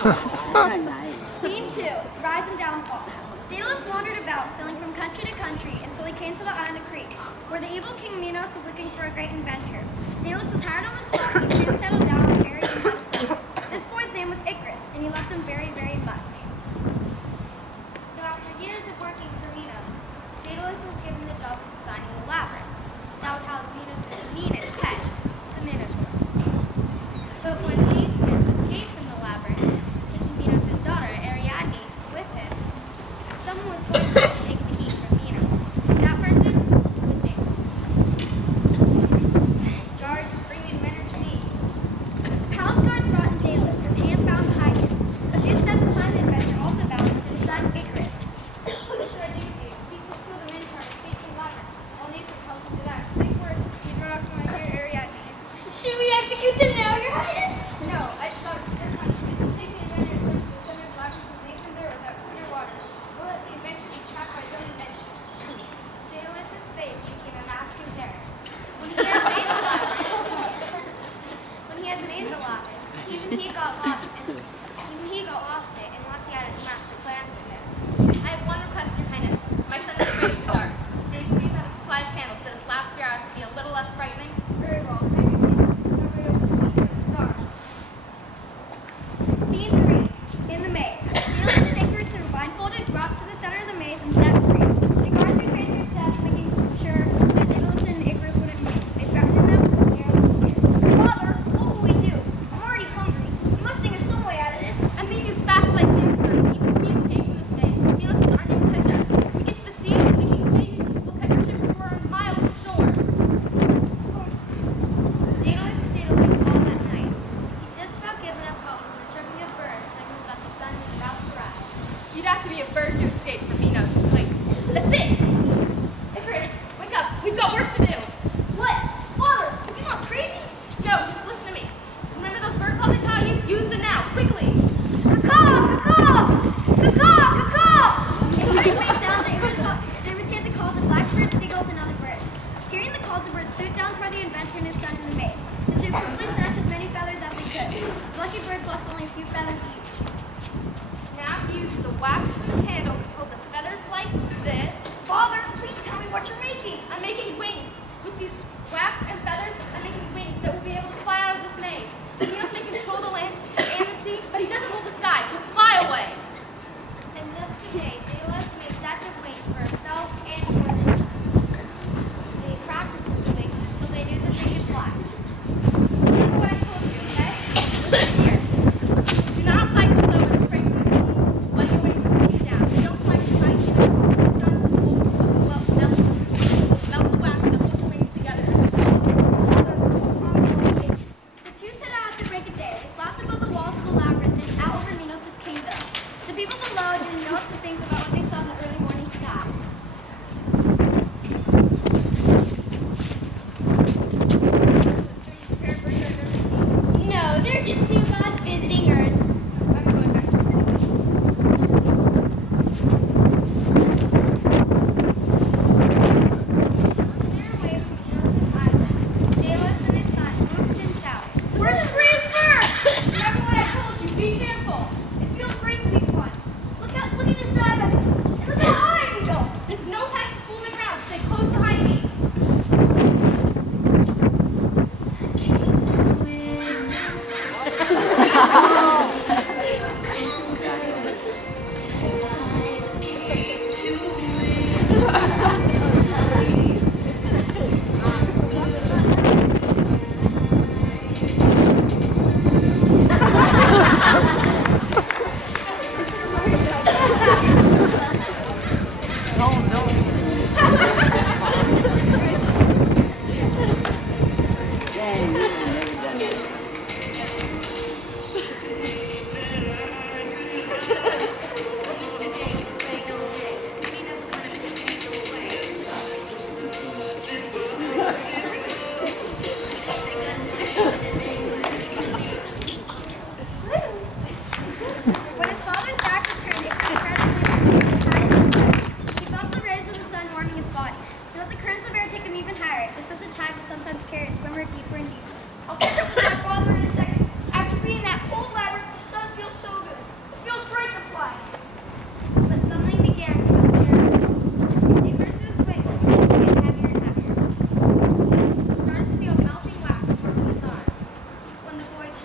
Scene 2, Rise and Downfall. Daedalus wandered about, sailing from country to country, until he came to the island of Crete, where the evil King Minos was looking for a great adventure. Daedalus was tired on the spot, and soon settled down, married, and had a son. This boy's name was Icarus, and he loved him very, very much. So after years of working for Minos, Daedalus was given the job of designing the labyrinth that would house Minos' meanest pet, the Minotaur. But when Theseus escaped from the labyrinth, taking Minos' daughter, Ariadne, with him, someone was going to have to take the heat from Minos. That person was Daedalus. Guards, bring the inventor to me. The palace guards brought in Daedalus, his hands bound behind him. A few steps behind the inventor, also bound, was his son Icarus. What should I do with you? Theseus killed the Minotaur and escaped from the labyrinth. I'll need to help him do that. Make worse, he's run off from my dear Ariadne. Should we execute them now, Your Highness? No, I just thought it was their punishment. We'll take the inventor's son to the center of the labyrinth and leave him there without food or water. We'll let the inventor be trapped by his own invention. Daedalus' face became a mask of terror. When he had made the labyrinth, even he got lost in it unless he had his master plans with him. I have one request, Your Highness. My son is afraid of the dark. May we please have a supply of candles that his last few hours would be a little less frightening? Very well. Thank you. Everybody able to see the star. Scene 3, in the maze. Daedalus and Icarus are blindfolded, brought to the center of the maze, and set free. The guards retraced their steps, making sure that Daedalus and Icarus wouldn't move. They threatened them with arrows and spears. Father, what will we do? I'm already hungry. You must think of some way out of this. I'm thinking as fast as I can, sir. Even if we escape from this maze, Minos aren't able to catch us. If we get to the sea, the king's navy will catch our ship before we're miles from shore. Daedalus stayed awake all that night. He just about given up hope when the chirping of birds signaled that the sun was about to rise. You'd have to be a bird to escape from Minos. Like, that's it! Icarus, wake up. We've got work to do. What? Father, are you not crazy? No, just listen to me. Remember those bird calls I taught you? Use them now, quickly. Caw, caw, caw, caw. Icarus made sounds that imitated the calls of blackbirds, seagulls, and other birds. Hearing the calls, the birds swooped down toward the inventor and his son in the maze. The two quickly snatched as many feathers as they could. The lucky birds lost only a few feathers each. Now use the wax from the candles to hold the feathers like this. Father, please tell me what you're making. I'm making wings. With these wax and feathers, I'm making wings that will be able to fly out of this maze. Minos may control the land and the sea, but he doesn't rule the sky. He'll fly away. And just today, Daedalus made sets of wings for himself and for his son. They practiced with the wings until they knew that they could fly. Remember what I told you, okay? Here. Do not fly too low and spring from the sea. Let your wings pull you down. Don't fly too high either. The sun will melt the wax that hold your wings together.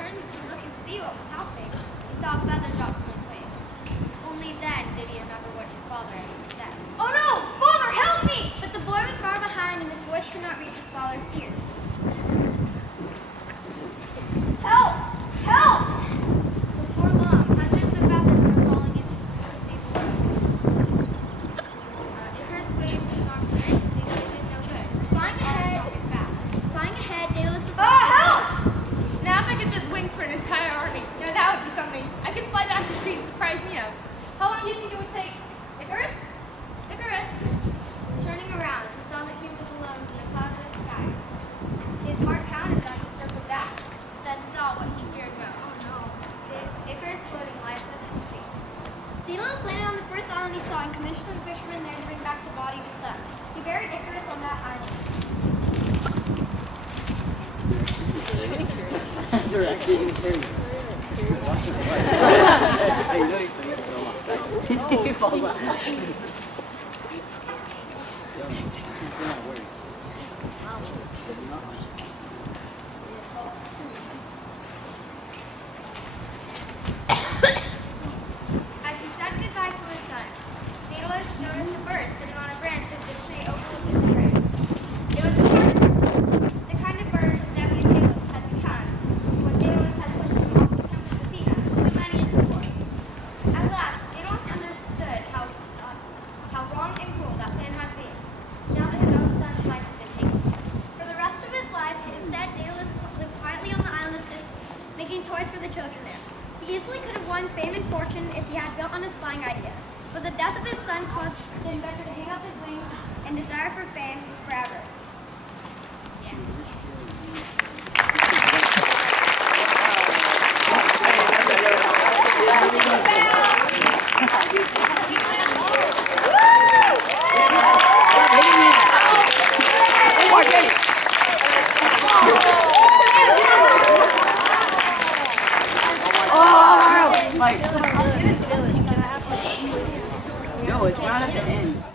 turned to look and see what was happening, he saw a feather drop from his wings. Only then did he remember what his father had said. Oh no! Father, help me! But the boy was far behind and his voice could not reach his father's ears. Help! Help! Before long, hundreds of feathers were falling into the sea below. Icarus waved his arms frantically, but it did no good. Flying ahead, Fast. flying ahead, Daedalus was Help! Now if I could just wings for an entire army, that would be something. I could fly back to Crete and surprise Minos. How long do you think it would take? Icarus? Icarus? Turning around, he saw that he was alone in the cloudless sky. His heart pounded as he circled back, then saw what he feared most. Icarus floating lifeless in space. Daedalus landed on the first island he saw and commissioned the fisherman there to bring back the body of his son. He buried Icarus on that island. They're actually in carry. I know you can go alongside. You fall back. It's not worried. As he said goodbye to his son, Daedalus noticed a bird sitting on a branch of the tree overlooking the graves. It was a the kind of bird his nephew Talos had become when Daedalus had pushed him off the temple of Athena so many years before. At last, Daedalus understood how wrong and cruel that plan had been, now that his own son's life had been taken. For the rest of his life, instead, Daedalus lived quietly on the island of Sis, making toys for the children there. He easily could have won fame and fortune if he had built on his flying ideas. But the death of his son caused the inventor to hang up his wings, and desire for fame was forever. No, it's not at the end.